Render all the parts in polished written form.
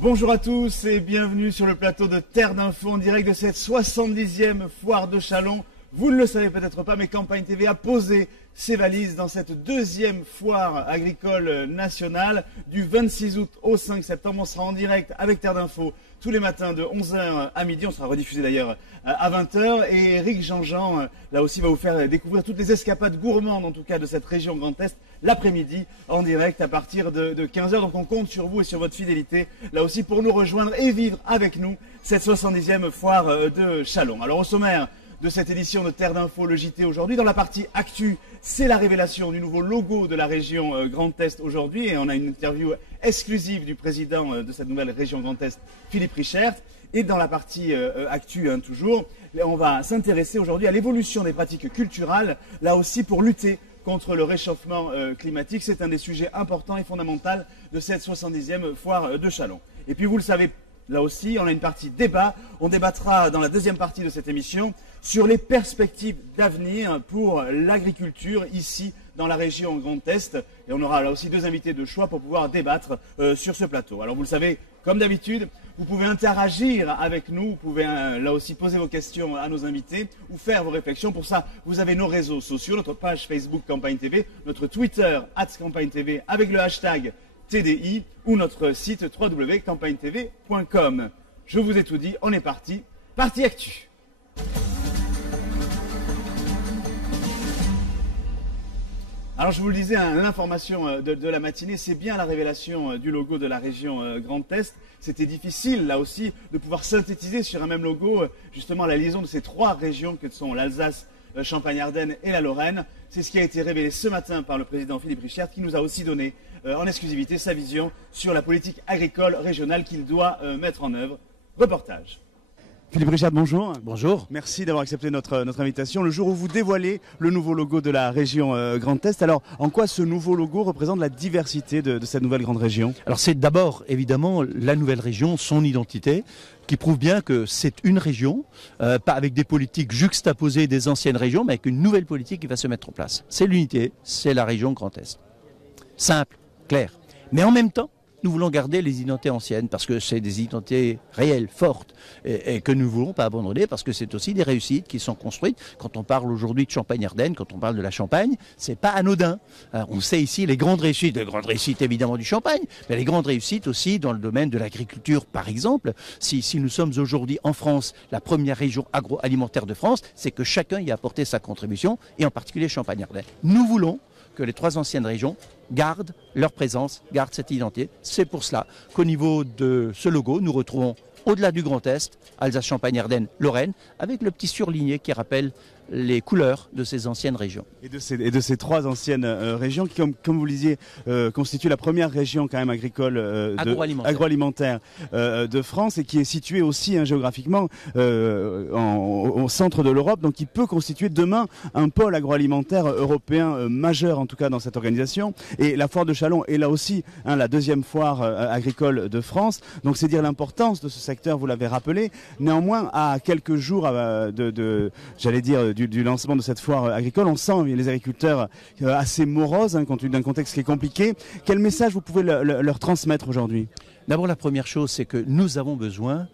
Bonjour à tous et bienvenue sur le plateau de Terre d'Info en direct de cette 70e foire de Châlons. Vous ne le savez peut-être pas, mais Campagne TV a posé ses valises dans cette deuxième foire agricole nationale du 26 août au 5 septembre. On sera en direct avec Terre d'Info tous les matins de 11h à midi. On sera rediffusé d'ailleurs à 20h. Et Eric Jean-Jean, là aussi, va vous faire découvrir toutes les escapades gourmandes, en tout cas de cette région Grand Est, l'après-midi en direct à partir de 15h. Donc on compte sur vous et sur votre fidélité, là aussi, pour nous rejoindre et vivre avec nous cette 70e foire de Châlons. Alors au sommaire de cette édition de Terre d'Info, le JT aujourd'hui, dans la partie Actu, c'est la révélation du nouveau logo de la région Grand Est aujourd'hui. Et on a une interview exclusive du président de cette nouvelle région Grand Est, Philippe Richert. Et dans la partie Actu, toujours, on va s'intéresser aujourd'hui à l'évolution des pratiques culturelles, là aussi pour lutter contre le réchauffement climatique. C'est un des sujets importants et fondamentaux de cette 70e foire de Châlons. Et puis vous le savez, là aussi, on a une partie débat. On débattra dans la deuxième partie de cette émission sur les perspectives d'avenir pour l'agriculture ici dans la région Grand Est. Et on aura là aussi deux invités de choix pour pouvoir débattre sur ce plateau. Alors vous le savez, comme d'habitude, vous pouvez interagir avec nous, vous pouvez là aussi poser vos questions à nos invités ou faire vos réflexions. Pour ça, vous avez nos réseaux sociaux, notre page Facebook Campagne TV, notre Twitter @Campagne TV avec le hashtag TDI ou notre site www.campagnetv.com. Je vous ai tout dit, on est parti. Partie Actu. Alors je vous le disais, l'information de la matinée, c'est bien la révélation du logo de la région Grand Est. C'était difficile là aussi de pouvoir synthétiser sur un même logo justement la liaison de ces trois régions que sont l'Alsace, Champagne-Ardenne et la Lorraine. C'est ce qui a été révélé ce matin par le président Philippe Richert, qui nous a aussi donné en exclusivité sa vision sur la politique agricole régionale qu'il doit mettre en œuvre. Reportage. Philippe Richert, bonjour. Bonjour. Merci d'avoir accepté notre invitation. Le jour où vous dévoilez le nouveau logo de la région Grand Est, alors en quoi ce nouveau logo représente la diversité de cette nouvelle grande région? Alors c'est d'abord évidemment la nouvelle région, son identité, qui prouve bien que c'est une région, pas avec des politiques juxtaposées des anciennes régions, mais avec une nouvelle politique qui va se mettre en place. C'est l'unité, c'est la région Grand Est. Simple, clair. Mais en même temps, nous voulons garder les identités anciennes parce que c'est des identités réelles, fortes et que nous ne voulons pas abandonner parce que c'est aussi des réussites qui sont construites. Quand on parle aujourd'hui de Champagne-Ardenne, quand on parle de la Champagne, c'est pas anodin. On sait ici les grandes réussites évidemment du Champagne, mais les grandes réussites aussi dans le domaine de l'agriculture par exemple. Si nous sommes aujourd'hui en France la première région agroalimentaire de France, c'est que chacun y a apporté sa contribution et en particulier Champagne-Ardenne. Nous voulons que les trois anciennes régions gardent leur présence, gardent cette identité. C'est pour cela qu'au niveau de ce logo, nous retrouvons au-delà du Grand Est, Alsace, Champagne, Ardenne, Lorraine, avec le petit surligné qui rappelle les couleurs de ces anciennes régions. Et de ces trois anciennes régions qui, comme vous le disiez, constituent la première région quand même agricole agroalimentaire de France et qui est située aussi géographiquement au centre de l'Europe, donc qui peut constituer demain un pôle agroalimentaire européen majeur en tout cas dans cette organisation. Et la foire de Châlons est là aussi la deuxième foire agricole de France, donc c'est dire l'importance de ce secteur, vous l'avez rappelé. Néanmoins, à quelques jours j'allais dire du lancement de cette foire agricole, on sent les agriculteurs assez moroses, compte tenu d'un contexte qui est compliqué. Quel message vous pouvez leur transmettre aujourd'hui? D'abord, la première chose, c'est que nous avons besoin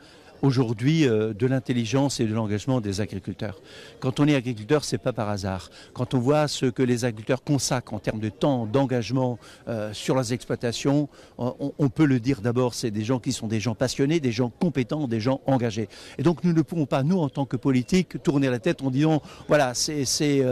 aujourd'hui de l'intelligence et de l'engagement des agriculteurs. Quand on est agriculteur, c'est pas par hasard. Quand on voit ce que les agriculteurs consacrent en termes de temps, d'engagement sur leurs exploitations, on peut le dire d'abord, c'est des gens qui sont des gens passionnés, des gens compétents, des gens engagés. Et donc nous ne pouvons pas, nous en tant que politiques, tourner la tête en disant voilà, c'est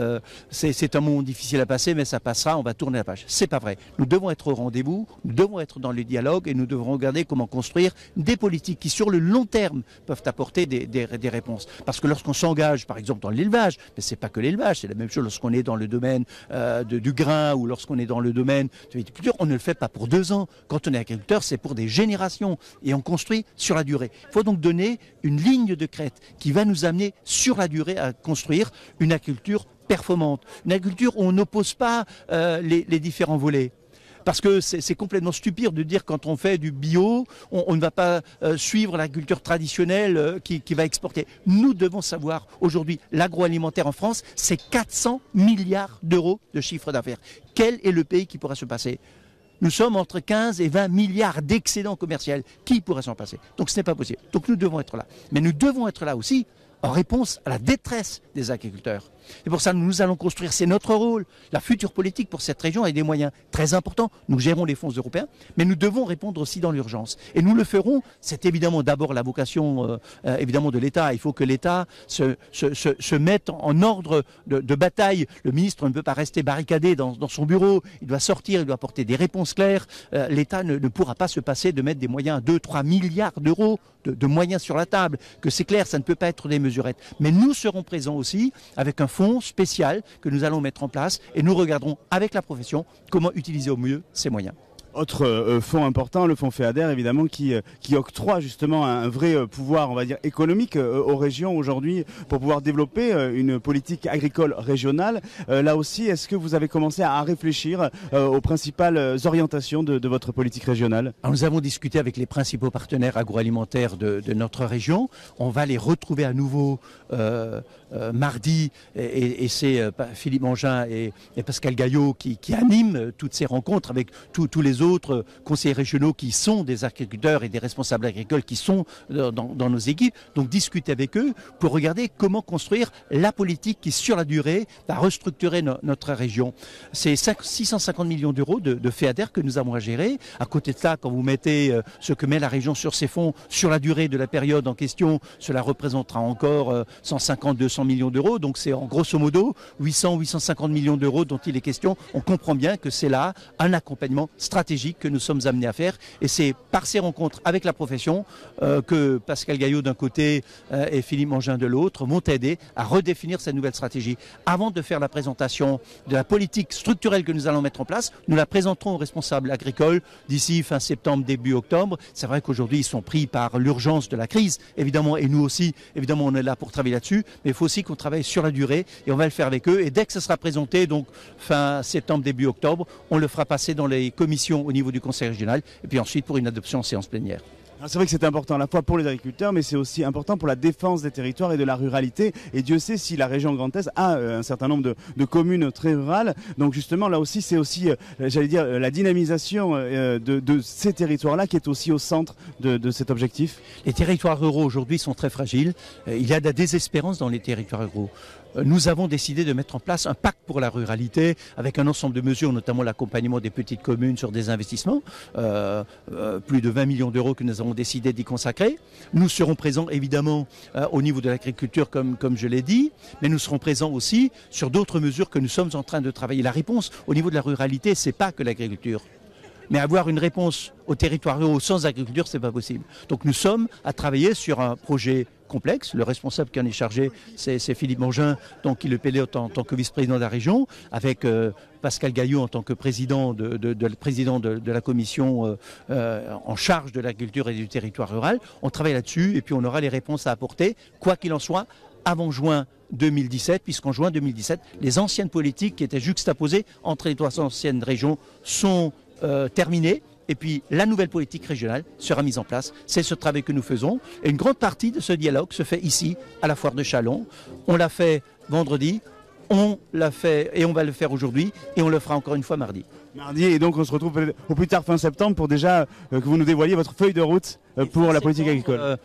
un moment difficile à passer, mais ça passera, on va tourner la page. C'est pas vrai. Nous devons être au rendez-vous, nous devons être dans le dialogue et nous devons regarder comment construire des politiques qui sur le long terme peuvent apporter des réponses. Parce que lorsqu'on s'engage, par exemple, dans l'élevage, mais c'est pas que l'élevage, c'est la même chose lorsqu'on est dans le domaine du grain ou lorsqu'on est dans le domaine de l'agriculture, on ne le fait pas pour 2 ans. Quand on est agriculteur, c'est pour des générations et on construit sur la durée. Il faut donc donner une ligne de crête qui va nous amener sur la durée à construire une agriculture performante. Une agriculture où on n'oppose pas les différents volets. Parce que c'est complètement stupide de dire quand on fait du bio, on ne va pas suivre l'agriculture traditionnelle qui va exporter. Nous devons savoir aujourd'hui, l'agroalimentaire en France, c'est 400 milliards d'euros de chiffre d'affaires. Quel est le pays qui pourra se passer ? Nous sommes entre 15 et 20 milliards d'excédents commerciaux. Qui pourrait s'en passer? Donc ce n'est pas possible. Donc nous devons être là. Mais nous devons être là aussi en réponse à la détresse des agriculteurs. Et pour ça, nous allons construire, c'est notre rôle, la future politique pour cette région avec des moyens très importants. Nous gérons les fonds européens, mais nous devons répondre aussi dans l'urgence. Et nous le ferons, c'est évidemment d'abord la vocation évidemment de l'État. Il faut que l'État se mette en ordre de bataille. Le ministre ne peut pas rester barricadé dans son bureau, il doit sortir, il doit apporter des réponses claires. L'État ne pourra pas se passer de mettre des moyens, 2-3 milliards d'euros de moyens sur la table. Que c'est clair, ça ne peut pas être des mesurettes. Mais nous serons présents aussi avec un fonds spécial que nous allons mettre en place et nous regarderons avec la profession comment utiliser au mieux ces moyens. Autre fonds important, le fonds FEADER évidemment qui octroie justement un vrai pouvoir, on va dire, économique aux régions aujourd'hui pour pouvoir développer une politique agricole régionale. Là aussi, est-ce que vous avez commencé à réfléchir aux principales orientations de votre politique régionale? Alors, nous avons discuté avec les principaux partenaires agroalimentaires de notre région. On va les retrouver à nouveau mardi et c'est Philippe Mangin et Pascal Gaillot qui animent toutes ces rencontres avec tous les autres conseillers régionaux qui sont des agriculteurs et des responsables agricoles qui sont dans nos équipes. Donc discuter avec eux pour regarder comment construire la politique qui sur la durée va restructurer notre région. C'est 650 millions d'euros de FEADER que nous avons à gérer. À côté de ça, quand vous mettez ce que met la région sur ses fonds sur la durée de la période en question, cela représentera encore 150-200 millions d'euros. Donc c'est en grosso modo 800-850 millions d'euros dont il est question. On comprend bien que c'est là un accompagnement stratégique que nous sommes amenés à faire et c'est par ces rencontres avec la profession que Pascal Gaillot d'un côté et Philippe Mangin de l'autre m'ont aidé à redéfinir cette nouvelle stratégie. Avant de faire la présentation de la politique structurelle que nous allons mettre en place, nous la présenterons aux responsables agricoles d'ici fin septembre, début octobre. C'est vrai qu'aujourd'hui ils sont pris par l'urgence de la crise, évidemment, et nous aussi, évidemment on est là pour travailler là-dessus, mais il faut aussi qu'on travaille sur la durée et on va le faire avec eux et dès que ce sera présenté, donc fin septembre, début octobre, on le fera passer dans les commissions au niveau du conseil régional et puis ensuite pour une adoption en séance plénière. C'est vrai que c'est important à la fois pour les agriculteurs, mais c'est aussi important pour la défense des territoires et de la ruralité. Et Dieu sait si la région Grand Est a un certain nombre de communes très rurales. Donc justement, là aussi, c'est aussi, j'allais dire, la dynamisation de ces territoires-là qui est aussi au centre de cet objectif. Les territoires ruraux aujourd'hui sont très fragiles. Il y a de la désespérance dans les territoires ruraux. Nous avons décidé de mettre en place un pacte pour la ruralité avec un ensemble de mesures, notamment l'accompagnement des petites communes sur des investissements, plus de 20 millions d'euros que nous avons décidé d'y consacrer. Nous serons présents évidemment au niveau de l'agriculture comme je l'ai dit, mais nous serons présents aussi sur d'autres mesures que nous sommes en train de travailler. La réponse au niveau de la ruralité, c'est pas que l'agriculture. Mais avoir une réponse aux territoires ruraux sans agriculture, c'est pas possible. Donc nous sommes à travailler sur un projet complexe. Le responsable qui en est chargé, c'est Philippe Mangin, donc qui le pilote en tant que vice-président de la région, avec Pascal Gaillot en tant que président de la commission en charge de l'agriculture et du territoire rural. On travaille là-dessus et puis on aura les réponses à apporter, quoi qu'il en soit, avant juin 2017, puisqu'en juin 2017, les anciennes politiques qui étaient juxtaposées entre les trois anciennes régions sont terminées. Et puis la nouvelle politique régionale sera mise en place. C'est ce travail que nous faisons. Et une grande partie de ce dialogue se fait ici, à la foire de Châlons. On l'a fait vendredi, on l'a fait et on va le faire aujourd'hui et on le fera encore une fois mardi. Mardi, et donc on se retrouve au plus tard fin septembre pour déjà que vous nous dévoiliez votre feuille de route pour la politique agricole.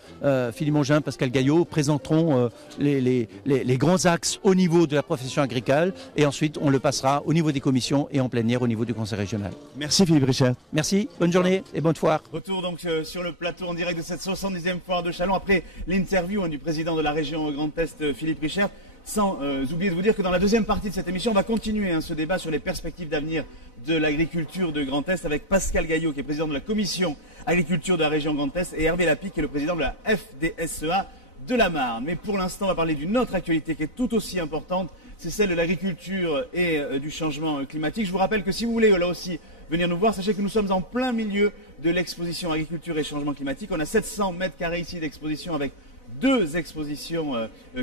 Philippe Mangin, Pascal Gaillot présenteront les grands axes au niveau de la profession agricole et ensuite on le passera au niveau des commissions et en plénière au niveau du conseil régional. Merci Philippe Richard. Merci, bonne journée et bonne foire. Retour donc sur le plateau en direct de cette 70e foire de Châlons après l'interview du président de la région Grand Est, Philippe Richard. Sans oublier de vous dire que dans la deuxième partie de cette émission, on va continuer ce débat sur les perspectives d'avenir de l'agriculture de Grand Est avec Pascal Gaillot, qui est président de la commission agriculture de la région Grand Est, et Hervé Lapic, qui est le président de la FDSEA de la Marne. Mais pour l'instant, on va parler d'une autre actualité qui est tout aussi importante, c'est celle de l'agriculture et du changement climatique. Je vous rappelle que si vous voulez là aussi venir nous voir, sachez que nous sommes en plein milieu de l'exposition agriculture et changement climatique. On a 700 mètres carrés ici d'exposition avec deux expositions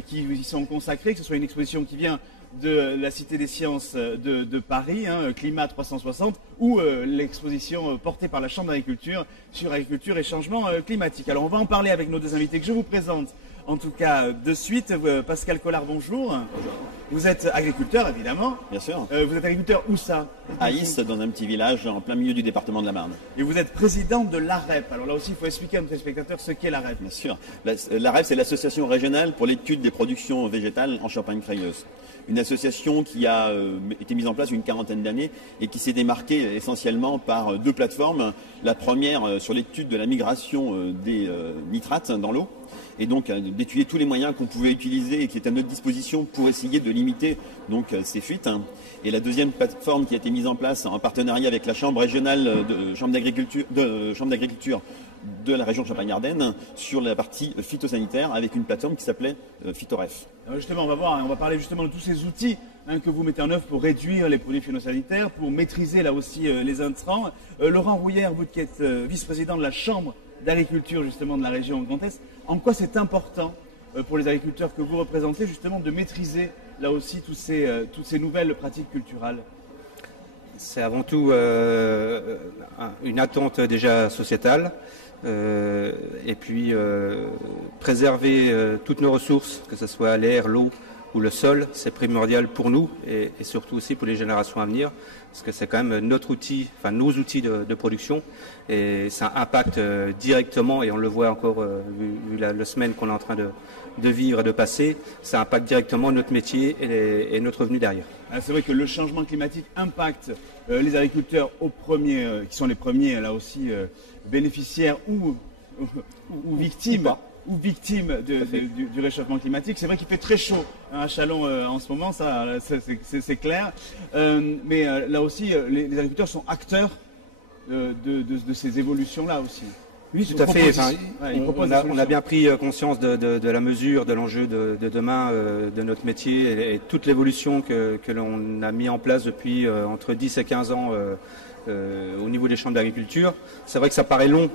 qui y sont consacrées, que ce soit une exposition qui vient de la Cité des Sciences de Paris, Climat 360, ou l'exposition portée par la Chambre d'agriculture sur agriculture et changement climatique. Alors on va en parler avec nos deux invités que je vous présente en tout cas de suite. Pascal Collard, bonjour. Bonjour. Vous êtes agriculteur, évidemment. Bien sûr. Vous êtes agriculteur où ça? À Is, dans un petit village en plein milieu du département de la Marne. Et vous êtes président de l'AREP. Alors là aussi, il faut expliquer à nos téléspectateurs ce qu'est l'AREP. Bien sûr. L'AREP, c'est l'association régionale pour l'étude des productions végétales en Champagne-Crayeuse. Une association qui a été mise en place une quarantaine d'années et qui s'est démarquée essentiellement par deux plateformes. La première sur l'étude de la migration des nitrates dans l'eau, et donc d'étudier tous les moyens qu'on pouvait utiliser et qui est à notre disposition pour essayer de limiter donc ces fuites. Et la deuxième plateforme qui a été mise en place en partenariat avec la Chambre régionale de Chambre d'agriculture de la région de Champagne-Ardenne sur la partie phytosanitaire avec une plateforme qui s'appelait Phytoref. Alors justement, on va parler justement de tous ces outils que vous mettez en œuvre pour réduire les produits phytosanitaires, pour maîtriser là aussi les intrants. Laurent Rouillère, vous qui êtes vice-président de la Chambre d'agriculture justement de la région Grand Est, en quoi c'est important pour les agriculteurs que vous représentez justement de maîtriser là aussi toutes ces nouvelles pratiques culturales? C'est avant tout une attente déjà sociétale et puis préserver toutes nos ressources, que ce soit l'air, l'eau ou le sol, c'est primordial pour nous et surtout aussi pour les générations à venir, parce que c'est quand même notre outil, enfin nos outils de production, et ça impacte directement, et on le voit encore vu la semaine qu'on est en train de vivre et de passer, ça impacte directement notre métier et notre revenu derrière. C'est vrai que le changement climatique impacte les agriculteurs qui sont les premiers là aussi bénéficiaires ou victimes. Ou victimes du réchauffement climatique. C'est vrai qu'il fait très chaud à Châlons en ce moment, ça c'est clair. Mais là aussi, les agriculteurs sont acteurs de ces évolutions-là aussi. Oui, tout à fait. On a bien pris conscience de la mesure, de l'enjeu de demain, de notre métier et toute l'évolution que l'on a mis en place depuis entre 10 et 15 ans au niveau des chambres d'agriculture. C'est vrai que ça paraît long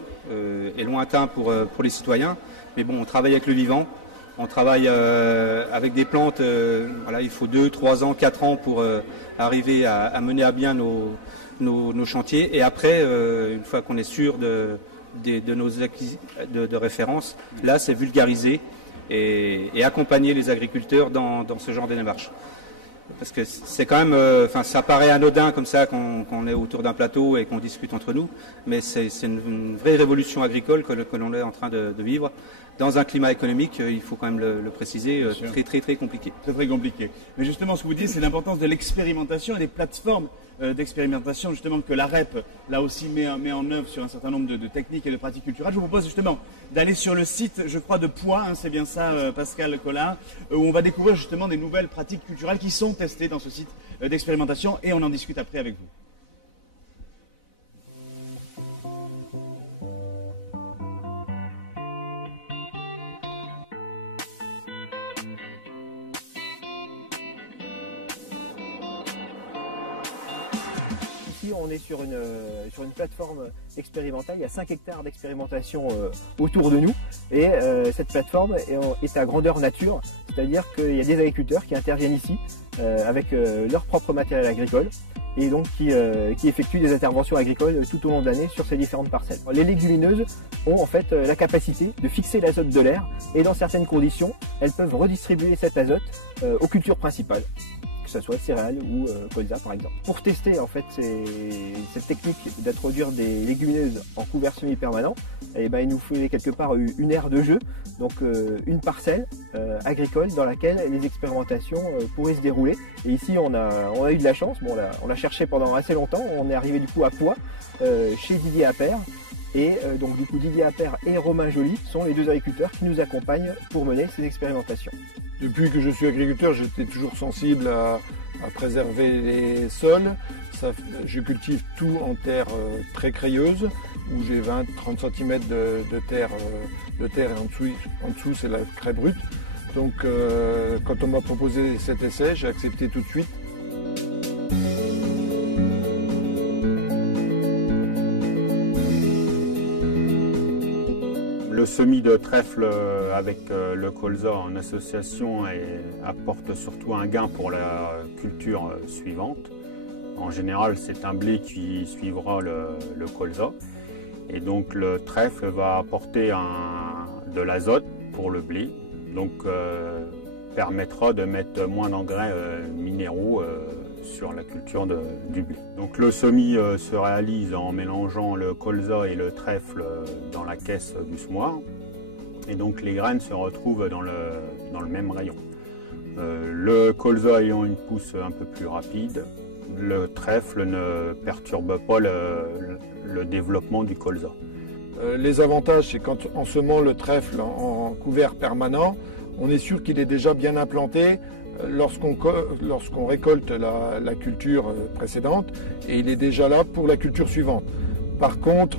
et lointain pour les citoyens, mais bon, on travaille avec le vivant, on travaille avec des plantes, voilà, il faut 2, 3 ans, 4 ans pour arriver à mener à bien nos chantiers, et après, une fois qu'on est sûr de nos acquis de référence, là c'est vulgariser et accompagner les agriculteurs dans ce genre de démarche. Parce que c'est quand même, ça paraît anodin comme ça qu'on est autour d'un plateau et qu'on discute entre nous, mais c'est une vraie révolution agricole que l'on est en train de vivre. Dans un climat économique, il faut quand même le préciser, très compliqué. C'est très compliqué. Mais justement, ce que vous dites, c'est l'importance de l'expérimentation et des plateformes d'expérimentation, justement, que l'AREP, là aussi, met en œuvre sur un certain nombre de techniques et de pratiques culturelles. Je vous propose justement d'aller sur le site, je crois, de Poix, c'est bien ça, Pascal Collard, où on va découvrir justement des nouvelles pratiques culturelles qui sont testées dans ce site d'expérimentation, et on en discute après avec vous. On est sur une plateforme expérimentale. Il y a 5 hectares d'expérimentation autour de nous, et cette plateforme est à grandeur nature, c'est-à-dire qu'il y a des agriculteurs qui interviennent ici avec leur propre matériel agricole, et donc qui effectuent des interventions agricoles tout au long de l'année sur ces différentes parcelles. Les légumineuses ont en fait la capacité de fixer l'azote de l'air, et dans certaines conditions, elles peuvent redistribuer cet azote aux cultures principales, que ce soit céréales ou colza par exemple. Pour tester en fait cette technique d'introduire des légumineuses en couvert semi-permanent, il nous fallait quelque part une aire de jeu, donc une parcelle agricole dans laquelle les expérimentations pourraient se dérouler. Et ici on a eu de la chance, on l'a cherché pendant assez longtemps, on est arrivé du coup à Poix, chez Didier Appert. Et donc du coup Didier Appert et Romain Joly sont les deux agriculteurs qui nous accompagnent pour mener ces expérimentations. Depuis que je suis agriculteur, j'étais toujours sensible à préserver les sols. Je cultive tout en terre très crayeuse, où j'ai 20-30 cm de terre et en dessous c'est la craie brute. Donc quand on m'a proposé cet essai, j'ai accepté tout de suite. Le semis de trèfle avec le colza en association apporte surtout un gain pour la culture suivante. En général, c'est un blé qui suivra le colza. Et donc le trèfle va apporter de l'azote pour le blé. Donc permettra de mettre moins d'engrais minéraux sur la culture du blé. Donc le semis se réalise en mélangeant le colza et le trèfle dans la caisse du semoir. Et donc les graines se retrouvent dans le même rayon. Le colza ayant une pousse un peu plus rapide, le trèfle ne perturbe pas le développement du colza. Les avantages, c'est quand en semant le trèfle en couvert permanent, on est sûr qu'il est déjà bien implanté lorsqu'on récolte la culture précédente et il est déjà là pour la culture suivante. Par contre,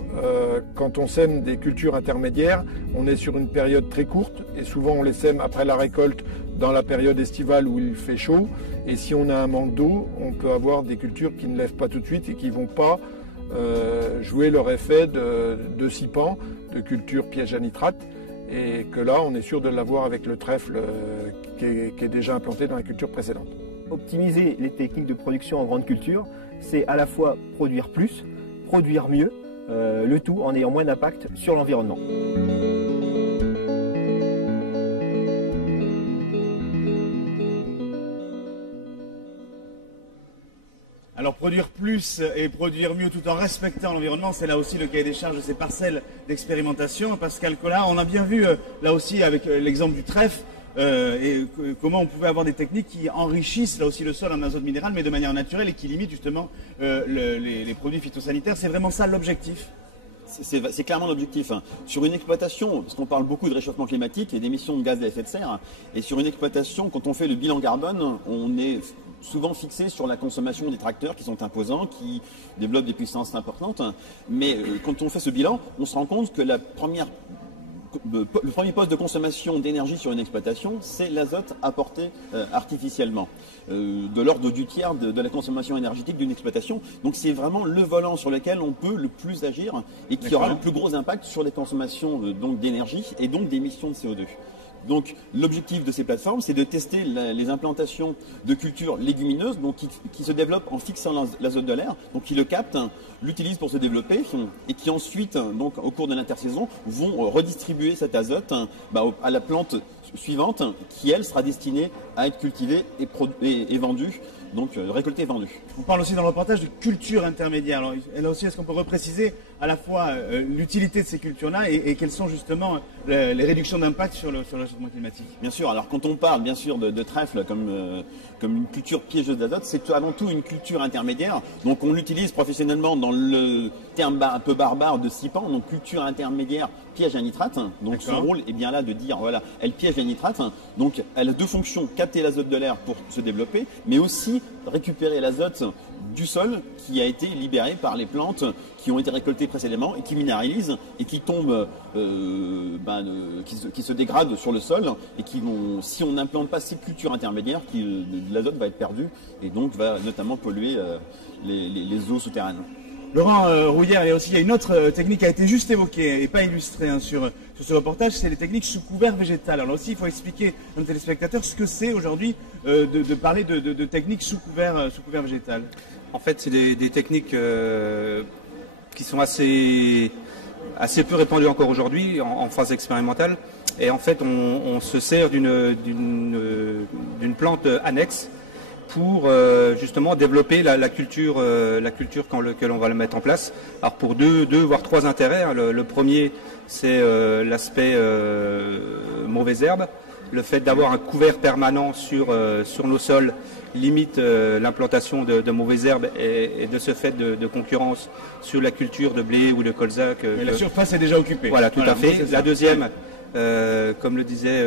quand on sème des cultures intermédiaires, on est sur une période très courte et souvent on les sème après la récolte dans la période estivale où il fait chaud. Et si on a un manque d'eau, on peut avoir des cultures qui ne lèvent pas tout de suite et qui ne vont pas jouer leur effet de sipan, de culture piège à nitrate. Et que là, on est sûr de l'avoir avec le trèfle qui est déjà implanté dans la culture précédente. Optimiser les techniques de production en grande culture, c'est à la fois produire plus, produire mieux, le tout en ayant moins d'impact sur l'environnement. Alors produire plus et produire mieux tout en respectant l'environnement, c'est là aussi le cahier des charges de ces parcelles d'expérimentation. Pascal Collard, on a bien vu là aussi avec l'exemple du trèfle comment on pouvait avoir des techniques qui enrichissent là aussi le sol en azote minéral mais de manière naturelle et qui limitent justement les produits phytosanitaires. C'est vraiment ça l'objectif? C'est clairement l'objectif. Sur une exploitation, parce qu'on parle beaucoup de réchauffement climatique et d'émissions de gaz à effet de serre, et sur une exploitation, quand on fait le bilan carbone, on est souvent fixé sur la consommation des tracteurs qui sont imposants, qui développent des puissances importantes. Mais quand on fait ce bilan, on se rend compte que le premier poste de consommation d'énergie sur une exploitation, c'est l'azote apporté artificiellement, de l'ordre du tiers de la consommation énergétique d'une exploitation. Donc c'est vraiment le volant sur lequel on peut le plus agir et qui aura le plus gros impact sur les consommations d'énergie et donc d'émissions de CO2. Donc l'objectif de ces plateformes, c'est de tester les implantations de cultures légumineuses donc, qui se développent en fixant l'azote de l'air, donc qui le captent, l'utilisent pour se développer et qui ensuite, donc, au cours de l'intersaison, vont redistribuer cet azote à la plante suivante qui, elle, sera destinée à être cultivée et vendue. Donc récolté et vendu. On parle aussi dans le reportage de cultures intermédiaires. Alors là aussi, est-ce qu'on peut repréciser à la fois l'utilité de ces cultures-là et quelles sont justement les réductions d'impact sur le réchauffement climatique? Bien sûr, alors quand on parle bien sûr de trèfle comme une culture piégeuse d'azote, c'est avant tout une culture intermédiaire. Donc on l'utilise professionnellement dans le terme un peu barbare de sipan, donc culture intermédiaire piège à nitrate. Donc son rôle est bien là de dire, voilà, elle piège à nitrate. Donc elle a deux fonctions, capter l'azote de l'air pour se développer, mais aussi récupérer l'azote du sol qui a été libéré par les plantes qui ont été récoltées précédemment et qui minéralisent et qui tombent, qui se dégradent sur le sol et qui vont, si on n'implante pas ces cultures intermédiaires, l'azote va être perdu et donc va notamment polluer les eaux souterraines. Laurent Rouillère, il y a une autre technique qui a été juste évoquée et pas illustrée sur ce reportage, c'est les techniques sous couvert végétal. Alors là aussi, il faut expliquer à nos téléspectateurs ce que c'est aujourd'hui de parler de techniques sous couvert végétal. En fait, c'est des techniques qui sont assez peu répandues encore aujourd'hui en phase expérimentale. Et en fait, on se sert d'une plante annexe pour justement développer la culture que l'on va le mettre en place. Alors pour deux voire trois intérêts. Hein. Le premier, c'est l'aspect mauvaises herbes. Le fait d'avoir un couvert permanent sur nos sols limite l'implantation de mauvaises herbes et de ce fait de concurrence sur la culture de blé ou de colza. Mais la surface est déjà occupée. Voilà, tout à fait. La deuxième, comme le disait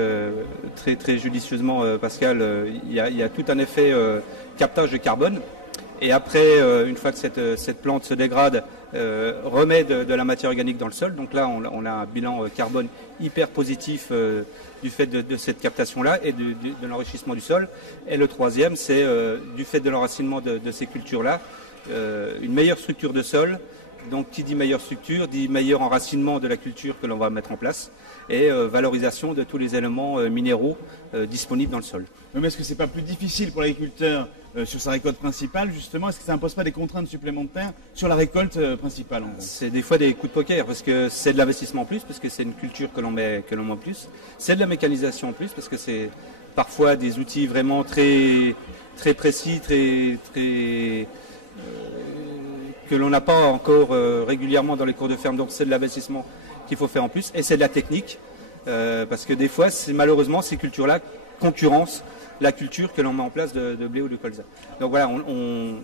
très, très judicieusement Pascal, il y a tout un effet captage de carbone. Et après, une fois que cette plante se dégrade, remet de la matière organique dans le sol. Donc là, on a un bilan carbone hyper positif du fait de cette captation-là et de l'enrichissement du sol. Et le troisième, c'est du fait de l'enracinement de ces cultures-là, une meilleure structure de sol. Donc qui dit meilleure structure, dit meilleur enracinement de la culture que l'on va mettre en place et valorisation de tous les éléments minéraux disponibles dans le sol. Mais est-ce que c'est pas plus difficile pour l'agriculteur sur sa récolte principale, justement? Est-ce que ça n'impose pas des contraintes supplémentaires sur la récolte principale? C'est des fois des coups de poker parce que c'est de l'investissement en plus, parce que c'est une culture que l'on met en plus. C'est de la mécanisation en plus parce que c'est parfois des outils vraiment très, très précis, que l'on n'a pas encore régulièrement dans les cours de ferme. Donc c'est de l'investissement qu'il faut faire en plus, et c'est de la technique, parce que des fois, malheureusement, ces cultures-là concurrencent la culture que l'on met en place de blé ou de colza. Donc voilà,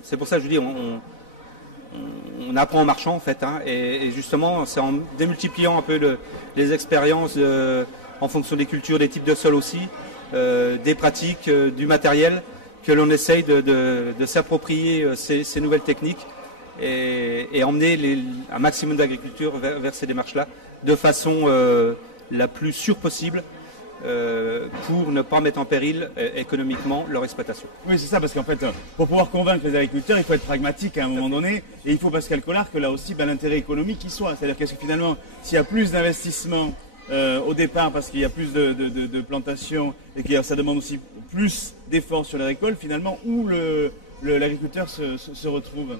c'est pour ça que je dis, on apprend en marchant en fait, hein, et justement, c'est en démultipliant un peu les expériences en fonction des cultures, des types de sols aussi, des pratiques, du matériel, que l'on essaye de s'approprier ces nouvelles techniques et emmener un maximum d'agriculture vers ces démarches-là de façon la plus sûre possible, pour ne pas mettre en péril économiquement leur exploitation. Oui, c'est ça, parce qu'en fait, pour pouvoir convaincre les agriculteurs, il faut être pragmatique à un moment donné, et il faut, Pascal Collard, que là aussi, l'intérêt économique y soit. C'est-à-dire que finalement, s'il y a plus d'investissement au départ, parce qu'il y a plus de plantations, et que ça demande aussi plus d'efforts sur les récoltes, finalement, où l'agriculteur se retrouve?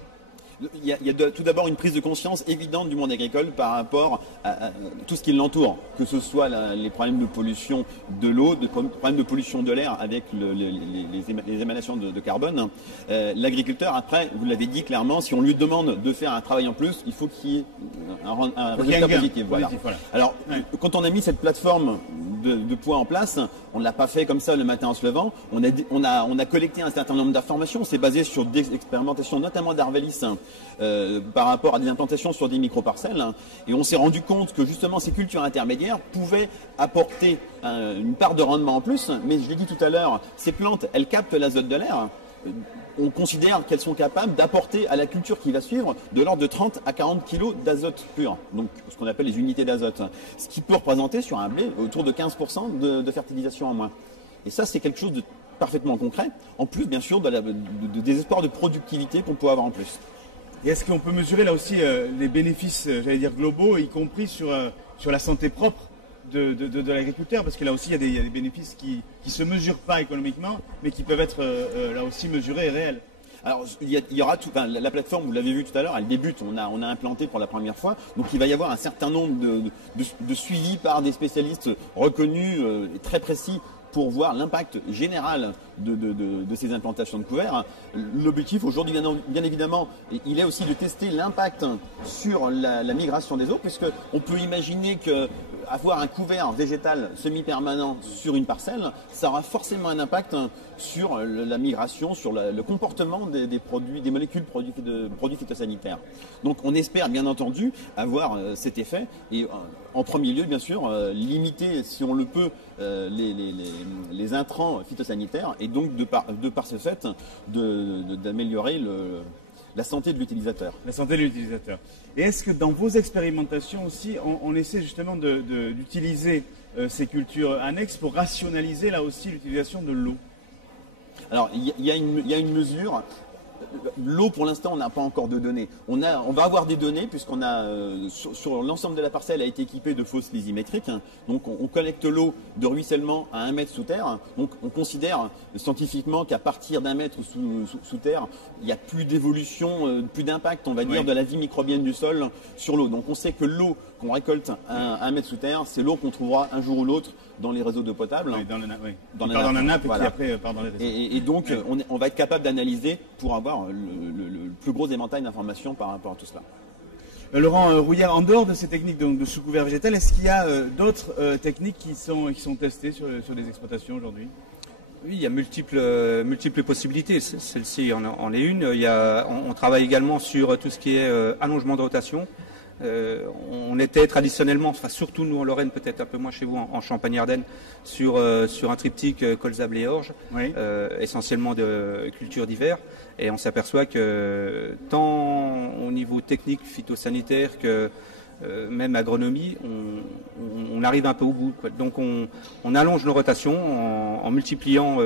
Il y a tout d'abord une prise de conscience évidente du monde agricole par rapport à tout ce qui l'entoure, que ce soit les problèmes de pollution de l'eau, les problèmes de pollution de l'air avec les émanations de carbone. L'agriculteur, après, vous l'avez dit clairement, si on lui demande de faire un travail en plus, il faut qu'il y ait un résultat positif. Voilà. Alors, quand on a mis cette plateforme de poids en place, on ne l'a pas fait comme ça le matin en se levant. On a collecté un certain nombre d'informations. C'est basé sur des expérimentations, notamment d'Arvalis, par rapport à des implantations sur des micro-parcelles. Et on s'est rendu compte que justement ces cultures intermédiaires pouvaient apporter une part de rendement en plus. Mais je l'ai dit tout à l'heure, ces plantes, elles captent l'azote de l'air. On considère qu'elles sont capables d'apporter à la culture qui va suivre de l'ordre de 30 à 40 kg d'azote pur, donc ce qu'on appelle les unités d'azote, ce qui peut représenter sur un blé autour de 15% de fertilisation en moins. Et ça, c'est quelque chose de parfaitement concret, en plus bien sûr des espoirs de productivité qu'on peut avoir en plus. Et est-ce qu'on peut mesurer là aussi les bénéfices, j'allais dire globaux, y compris sur la santé propre de l'agriculteur, parce que là aussi il y a des bénéfices qui ne se mesurent pas économiquement, mais qui peuvent être là aussi mesurés et réels. Alors il y aura la plateforme, vous l'avez vu tout à l'heure, elle débute, on a implanté pour la première fois, donc il va y avoir un certain nombre de suivis par des spécialistes reconnus et très précis pour voir l'impact général de ces implantations de couverts. L'objectif aujourd'hui, bien évidemment, il est aussi de tester l'impact sur la migration des eaux, puisqu'on peut imaginer qu'avoir un couvert végétal semi-permanent sur une parcelle, ça aura forcément un impact sur la migration, sur le comportement des molécules produits phytosanitaires. Donc on espère bien entendu avoir cet effet et en premier lieu, bien sûr, limiter, si on le peut, les intrants phytosanitaires et donc de par ce fait d'améliorer la santé de l'utilisateur. La santé de l'utilisateur. Et est-ce que dans vos expérimentations aussi, on essaie justement d'utiliser ces cultures annexes pour rationaliser là aussi l'utilisation de l'eau? Alors il y a une mesure. L'eau, pour l'instant, on n'a pas encore de données. On va avoir des données puisqu'on a sur l'ensemble de la parcelle a été équipé de fosses lysimétriques. Donc on collecte l'eau de ruissellement à 1 mètre sous terre. Donc on considère scientifiquement qu'à partir d'1 mètre sous terre, il n'y a plus d'évolution, plus d'impact, on va dire, de la vie microbienne du sol sur l'eau. Donc on sait que l'eau qu'on récolte à 1 mètre sous terre, c'est l'eau qu'on trouvera un jour ou l'autre dans les réseaux d'eau potable. Oui, dans la nappe voilà. Et puis après part dans les réseaux. Et donc on va être capable d'analyser pour avoir le plus gros éventail d'informations par rapport à tout cela. Laurent Rouillard, en dehors de ces techniques de sous-couvert végétal, est-ce qu'il y a d'autres techniques qui sont testées sur des exploitations aujourd'hui? Oui, il y a multiples possibilités. Celle-ci en est une. On travaille également sur tout ce qui est allongement de rotation. On était traditionnellement, enfin surtout nous en Lorraine, peut-être un peu moins chez vous, en Champagne-Ardenne, sur un triptyque colza, blé, orge, oui. Essentiellement de culture d'hiver. Et on s'aperçoit que tant au niveau technique, phytosanitaire, que même agronomie, on arrive un peu au bout, quoi. Donc on allonge nos rotations en multipliant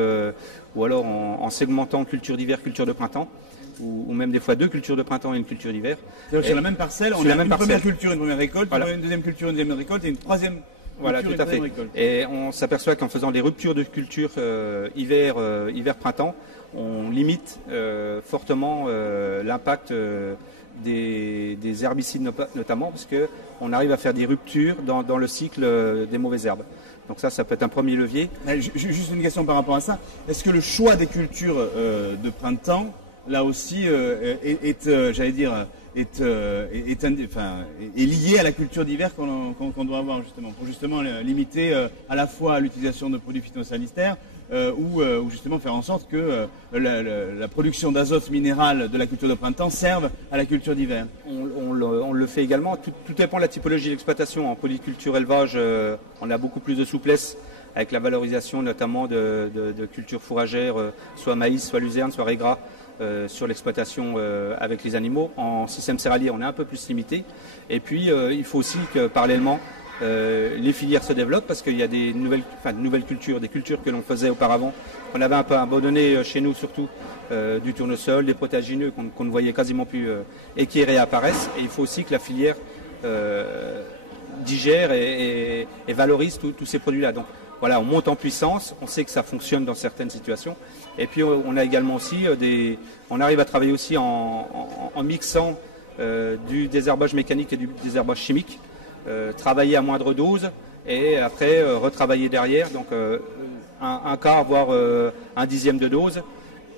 ou alors en segmentant culture d'hiver, culture de printemps. Ou même des fois 2 cultures de printemps et une culture d'hiver. Sur la même parcelle, on a une première culture, une première récolte, voilà. Une deuxième culture, une deuxième récolte et une troisième voilà, culture, tout à fait. Récolte. Et on s'aperçoit qu'en faisant des ruptures de culture hiver-printemps, on limite fortement l'impact des herbicides notamment, parce qu'on arrive à faire des ruptures dans le cycle des mauvaises herbes. Donc ça peut être un premier levier. Juste une question par rapport à ça. Est-ce que le choix des cultures de printemps, là aussi, est lié à la culture d'hiver qu'on doit avoir pour justement limiter à la fois l'utilisation de produits phytosanitaires ou justement faire en sorte que la production d'azote minéral de la culture de printemps serve à la culture d'hiver? On le fait également. Tout dépend de la typologie d'exploitation. En polyculture élevage, on a beaucoup plus de souplesse avec la valorisation notamment de cultures fourragères, soit maïs, soit luzerne, soit régras, sur l'exploitation avec les animaux. En système céréalier, on est un peu plus limité. Et puis, il faut aussi que parallèlement, les filières se développent parce qu'il y a de nouvelles cultures, des cultures que l'on faisait auparavant. On avait un peu abandonné chez nous surtout du tournesol, des protéagineux qu'on ne voyait quasiment plus et qui réapparaissent. Et il faut aussi que la filière digère et valorise tous ces produits-là. Donc voilà, on monte en puissance, on sait que ça fonctionne dans certaines situations. Et puis on a également aussi on arrive à travailler aussi en mixant du désherbage mécanique et du désherbage chimique. Travailler à moindre dose et après retravailler derrière, donc un quart voire un dixième de dose,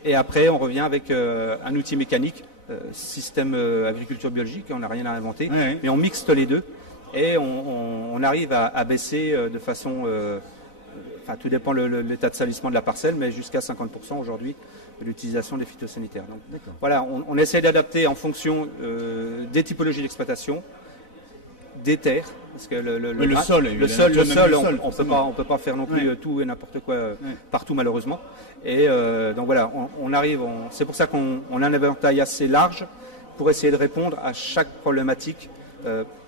et après on revient avec un outil mécanique, système agriculture biologique, on n'a rien à inventer, mais on mixte les deux et on arrive à baisser de façon, tout dépend l'état de salissement de la parcelle, mais jusqu'à 50% aujourd'hui de l'utilisation des phytosanitaires. Donc voilà, on essaie d'adapter en fonction des typologies d'exploitation, des terres, parce que le sol, on peut pas faire non plus tout et n'importe quoi partout malheureusement. Et donc voilà, on arrive, c'est pour ça qu'on a un éventail assez large pour essayer de répondre à chaque problématique,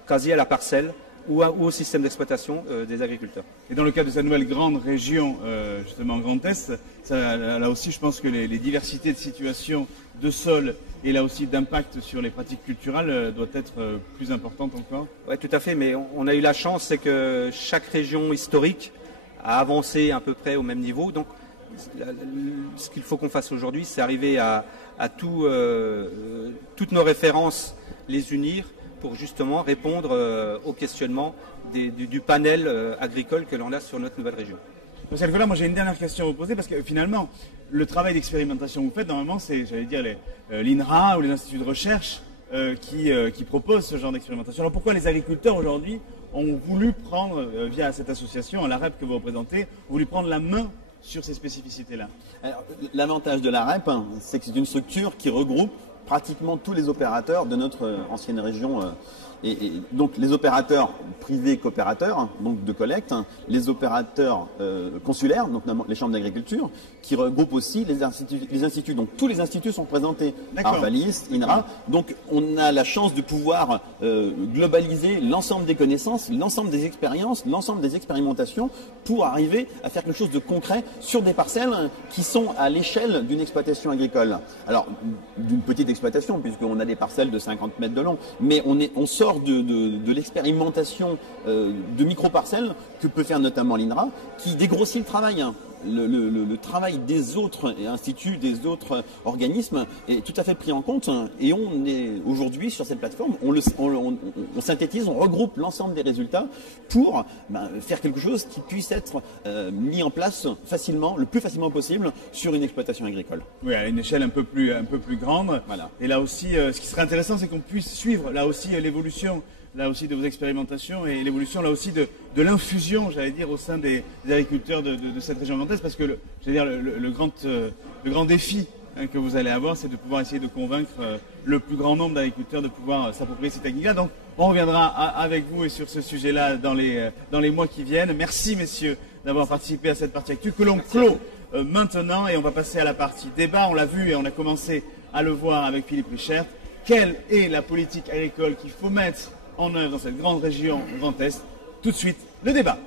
quasi à la parcelle ou au système d'exploitation des agriculteurs. Et dans le cadre de cette nouvelle grande région, justement Grand Est, là aussi je pense que les diversités de situations de sol et là aussi d'impact sur les pratiques culturelles doit être plus importante encore. Oui, tout à fait, mais on a eu la chance, c'est que chaque région historique a avancé à peu près au même niveau. Donc ce qu'il faut qu'on fasse aujourd'hui, c'est arriver à toutes nos références, les unir pour justement répondre aux questionnements du panel agricole que l'on a sur notre nouvelle région. Pascal Collat, moi j'ai une dernière question à vous poser, parce que finalement, le travail d'expérimentation que vous faites, normalement, c'est, j'allais dire, l'INRA ou les instituts de recherche qui proposent ce genre d'expérimentation. Alors pourquoi les agriculteurs aujourd'hui ont voulu prendre, via cette association, l'AREP que vous représentez, ont voulu prendre la main sur ces spécificités-là? L'avantage de l'AREP, c'est que c'est une structure qui regroupe pratiquement tous les opérateurs de notre ancienne région. Et donc les opérateurs privés coopérateurs, donc de collecte, les opérateurs consulaires, donc les chambres d'agriculture, qui regroupent aussi les instituts. Donc tous les instituts sont présentés, Arvalis, INRA. Donc on a la chance de pouvoir globaliser l'ensemble des connaissances, l'ensemble des expériences, l'ensemble des expérimentations pour arriver à faire quelque chose de concret sur des parcelles qui sont à l'échelle d'une exploitation agricole. Alors d'une petite exploitation, puisqu'on a des parcelles de 50 mètres de long, mais on sort de l'expérimentation de micro-parcelles que peut faire notamment l'INRA, qui dégrossit le travail. Le travail des autres instituts, des autres organismes est tout à fait pris en compte, et on est aujourd'hui sur cette plateforme, on synthétise, on regroupe l'ensemble des résultats pour faire quelque chose qui puisse être mis en place facilement, le plus facilement possible sur une exploitation agricole. Oui, à une échelle un peu plus grande. Voilà. Et là aussi, ce qui serait intéressant, c'est qu'on puisse suivre là aussi l'évolution là aussi de vos expérimentations et l'évolution là aussi de l'infusion, j'allais dire, au sein des agriculteurs de cette région Grand Est, parce que le grand défi que vous allez avoir, c'est de pouvoir essayer de convaincre le plus grand nombre d'agriculteurs de pouvoir s'approprier ces techniques-là. Donc on reviendra avec vous et sur ce sujet-là dans les mois qui viennent. Merci messieurs d'avoir participé à cette partie actu que l'on clôt maintenant, et on va passer à la partie débat. On l'a vu et on a commencé à le voir avec Philippe Richert. Quelle est la politique agricole qu'il faut mettre en œuvre dans cette grande région Grand Est? Tout de suite, le débat.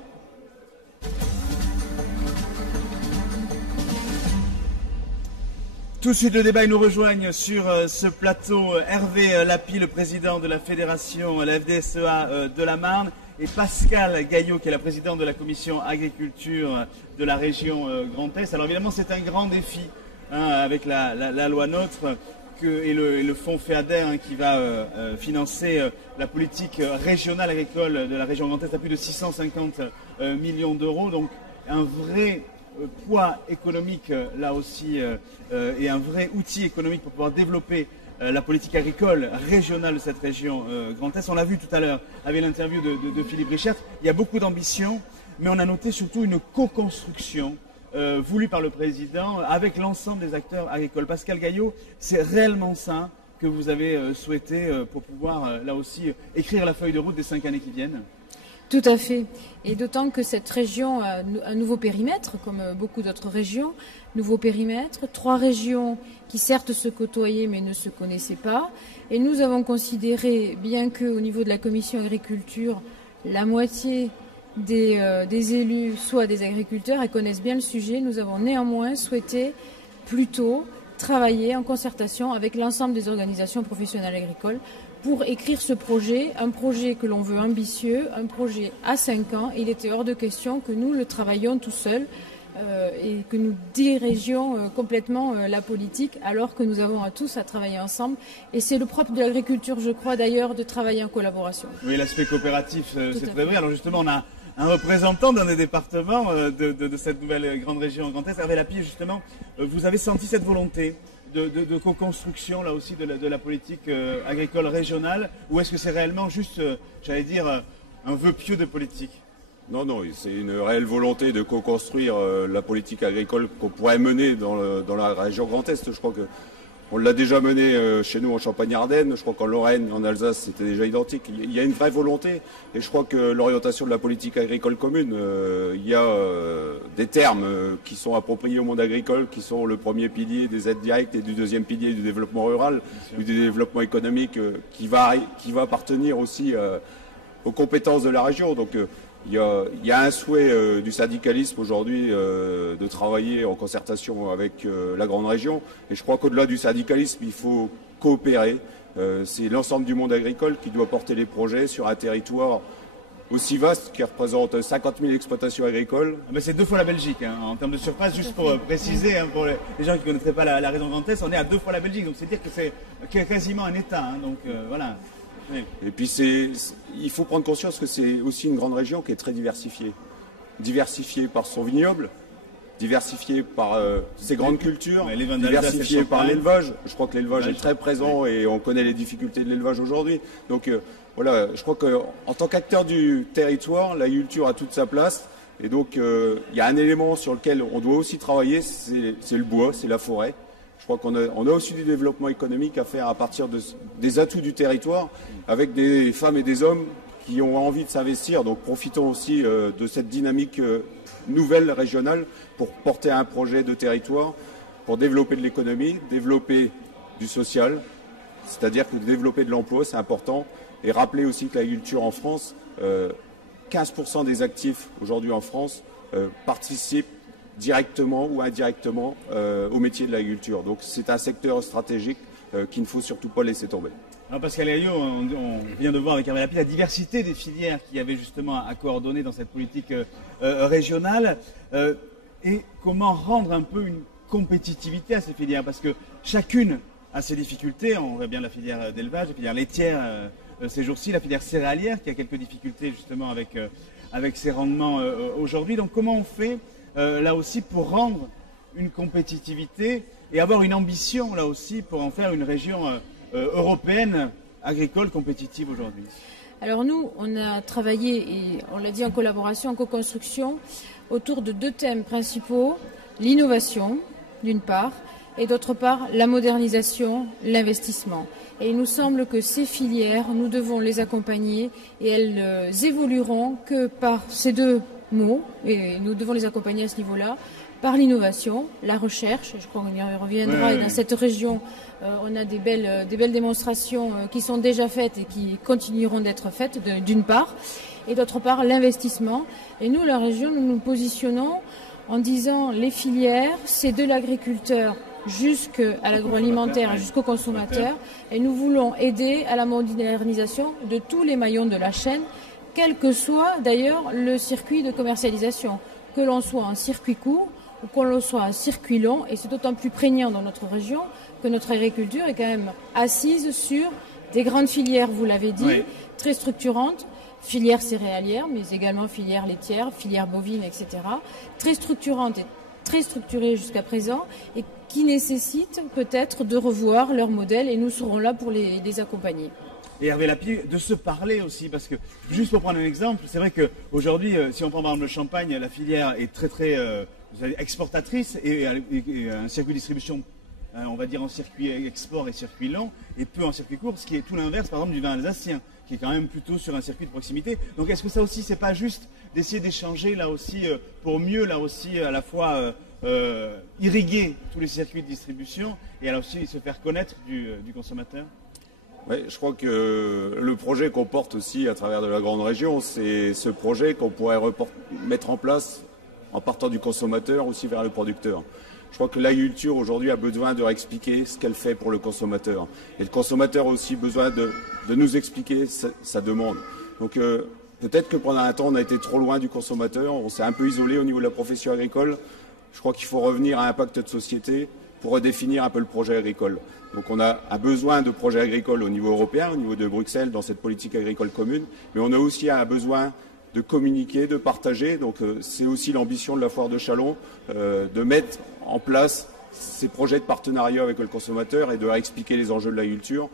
Tout de suite, le débat, ils nous rejoignent sur ce plateau Hervé Lapie, le président de la fédération, la FDSEA de la Marne, et Pascal Gaillot, qui est la présidente de la commission agriculture de la région Grand Est. Alors évidemment, c'est un grand défi avec la loi NOTRe et le fonds FEADER qui va financer la politique régionale agricole de la région Grand Est à plus de 650 millions d'euros. Donc un vrai poids économique là aussi et un vrai outil économique pour pouvoir développer la politique agricole régionale de cette région Grand Est. On l'a vu tout à l'heure avec l'interview de Philippe Richert. Il y a beaucoup d'ambition, mais on a noté surtout une co-construction voulue par le président avec l'ensemble des acteurs agricoles. Pascal Gaillot, c'est réellement ça que vous avez souhaité pour pouvoir là aussi écrire la feuille de route des 5 années qui viennent? Tout à fait. Et d'autant que cette région a un nouveau périmètre, comme beaucoup d'autres régions. Nouveau périmètre, 3 régions qui certes se côtoyaient mais ne se connaissaient pas. Et nous avons considéré, bien qu'au niveau de la commission agriculture, la moitié des élus soient des agriculteurs et connaissent bien le sujet, nous avons néanmoins souhaité plutôt travailler en concertation avec l'ensemble des organisations professionnelles agricoles pour écrire ce projet, un projet que l'on veut ambitieux, un projet à 5 ans. Il était hors de question que nous le travaillions tout seuls et que nous dirigions complètement la politique alors que nous avons tous à travailler ensemble. Et c'est le propre de l'agriculture, je crois d'ailleurs, de travailler en collaboration. Oui, l'aspect coopératif, c'est très vrai. Alors justement, on a un représentant d'un des départements de cette nouvelle grande région Grand Est, Hervé Lapie, justement. Vous avez senti cette volonté de co-construction là aussi de la politique agricole régionale, ou est-ce que c'est réellement juste, j'allais dire, un vœu pieux de politique? Non, c'est une réelle volonté de co-construire la politique agricole qu'on pourrait mener dans la région Grand Est. Je crois qu'on l'a déjà mené chez nous en Champagne-Ardenne, je crois qu'en Lorraine, en Alsace, c'était déjà identique. Il y a une vraie volonté, et je crois que l'orientation de la politique agricole commune, il y a des termes qui sont appropriés au monde agricole, qui sont le premier pilier des aides directes et du deuxième pilier du développement rural, du développement économique, qui va appartenir aussi aux compétences de la région. Donc, il y a un souhait du syndicalisme aujourd'hui de travailler en concertation avec la grande région. Et je crois qu'au-delà du syndicalisme, il faut coopérer. C'est l'ensemble du monde agricole qui doit porter les projets sur un territoire aussi vaste qui représente 50 000 exploitations agricoles. Mais c'est 2 fois la Belgique en termes de surface, juste pour préciser, pour les gens qui ne connaîtraient pas la région Grand Est, on est à 2 fois la Belgique. Donc c'est dire que c'est quasiment un État. Donc voilà. Oui. Et puis il faut prendre conscience que c'est aussi une grande région qui est très diversifiée. Diversifiée par son vignoble, diversifiée par ses grandes cultures, diversifiée par l'élevage. Je crois que l'élevage est très présent et on connaît les difficultés de l'élevage aujourd'hui. Donc voilà, je crois qu'en tant qu'acteur du territoire, l'agriculture a toute sa place. Et donc il y a un élément sur lequel on doit aussi travailler, c'est le bois, c'est la forêt. Je crois qu'on a aussi du développement économique à faire à partir des atouts du territoire, avec des femmes et des hommes qui ont envie de s'investir. Donc profitons aussi de cette dynamique nouvelle régionale pour porter un projet de territoire, pour développer de l'économie, développer du social, c'est-à-dire que développer de l'emploi, c'est important. Et rappeler aussi que l'agriculture en France, 15% des actifs aujourd'hui en France participent directement ou indirectement au métier de l'agriculture. Donc c'est un secteur stratégique qu'il ne faut surtout pas laisser tomber. Alors Pascal Gaillot, on vient de voir avec Hervé Lapie la diversité des filières qu'il y avait justement à coordonner dans cette politique régionale et comment rendre un peu une compétitivité à ces filières, parce que chacune a ses difficultés. On voit bien la filière d'élevage, la filière laitière ces jours-ci, la filière céréalière qui a quelques difficultés justement avec ses rendements aujourd'hui. Donc comment on fait là aussi pour rendre une compétitivité et avoir une ambition là aussi pour en faire une région européenne agricole compétitive aujourd'hui? Alors nous, on a travaillé, et on l'a dit en collaboration, en co-construction, autour de 2 thèmes principaux, l'innovation d'une part, et d'autre part la modernisation, l'investissement. Et il nous semble que ces filières, nous devons les accompagner et elles évolueront que par ces 2 mots, et nous devons les accompagner à ce niveau-là, par l'innovation, la recherche, je crois qu'on y reviendra, et dans cette région, on a des belles démonstrations qui sont déjà faites et qui continueront d'être faites, d'une part, et d'autre part l'investissement. Et nous, la région, nous nous positionnons en disant les filières, c'est de l'agriculteur jusqu'à l'agroalimentaire, jusqu'au consommateur, et nous voulons aider à la modernisation de tous les maillons de la chaîne, quel que soit d'ailleurs le circuit de commercialisation, que l'on soit en circuit court ou qu'on soit en circuit long, et c'est d'autant plus prégnant dans notre région que notre agriculture est quand même assise sur des grandes filières, vous l'avez dit, oui, très structurantes, filière céréalière, mais également filière laitière, filière bovine, etc. Très structurantes et très structurées jusqu'à présent et qui nécessitent peut-être de revoir leur modèle et nous serons là pour les accompagner. Et Hervé Lapie, de se parler aussi, parce que, juste pour prendre un exemple, c'est vrai qu'aujourd'hui, si on prend par exemple le champagne, la filière est très exportatrice et un circuit de distribution, on va dire en circuit export et circuit lent, et peu en circuit court, ce qui est tout l'inverse par exemple du vin alsacien, qui est quand même plutôt sur un circuit de proximité. Donc est-ce que ça aussi, c'est pas juste d'essayer d'échanger là aussi, pour mieux là aussi à la fois irriguer tous les circuits de distribution et alors aussi se faire connaître du consommateur? Oui, je crois que le projet qu'on porte aussi à travers de la grande région, c'est ce projet qu'on pourrait mettre en place en partant du consommateur aussi vers le producteur. Je crois que l'agriculture aujourd'hui a besoin de réexpliquer ce qu'elle fait pour le consommateur. Et le consommateur a aussi besoin de nous expliquer sa demande. Donc peut-être que pendant un temps on a été trop loin du consommateur, on s'est un peu isolé au niveau de la profession agricole. Je crois qu'il faut revenir à un pacte de société pour redéfinir un peu le projet agricole. Donc on a un besoin de projet agricole au niveau européen, au niveau de Bruxelles, dans cette politique agricole commune, mais on a aussi un besoin de communiquer, de partager. Donc c'est aussi l'ambition de la foire de Châlons, de mettre en place ces projets de partenariat avec le consommateur et de expliquer les enjeux de l'agriculture